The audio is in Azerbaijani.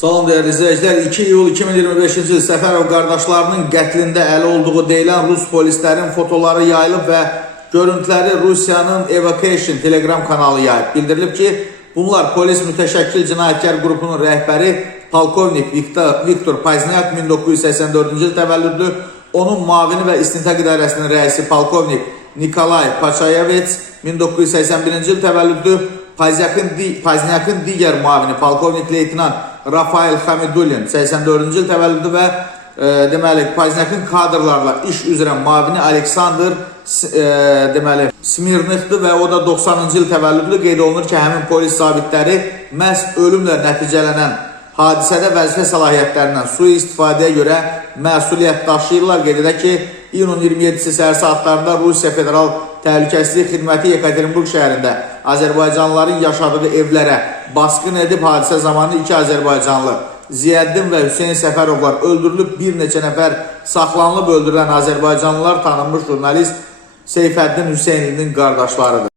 Salam değerli izleyiciler, 2 iyul 2025-ci il Səfərov qardaşlarının qətlində əli olduğu deyilən Rus polislərin fotoları yayılıb və görüntüləri Rusiyanın Evacuation Telegram kanalı yayıb. Bildirilib ki, bunlar polis mütəşəkkil cinayətkar qrupunun rəhbəri Polkovnik Viktor Paznyak 1984-cü il təvəllüdlü, onun mavini və istintaq idarəsinin rəisi Polkovnik Nikolay Paçayevets 1981-ci il təvəllüdlü, Paznyakin digər mavini Polkovnik Leytenant Rafael Hamidulin 84-cü il təvəllüdü və deməli Paznyakin kadrlarla iş üzrə mavini Aleksandr Smirnixdir və o da 90-cı il təvəllüdlü. Qeyd olunur ki, həmin polis zabitləri məhz ölümlə nəticələnən hadisədə vəzifə səlahiyyətlərindən sui-istifadəyə görə məsuliyyət daşıyırlar. Qeyd edək ki, iyunun 27-si səhər saatlarında Rusiya Federal Təhlükəsizlik Xidməti Yekaterinburg şəhərində Azərbaycanlıların yaşadığı evlərə basqın edib. Hadisə zamanı 2 Azərbaycanlı Ziyəddin və Hüseyin Səfərovlar öldürülüb, bir neçə nəfər saxlanılıb. Öldürülən Azərbaycanlılar tanınmış jurnalist Seyfəddin Hüseynlinin qardaşlarıdır.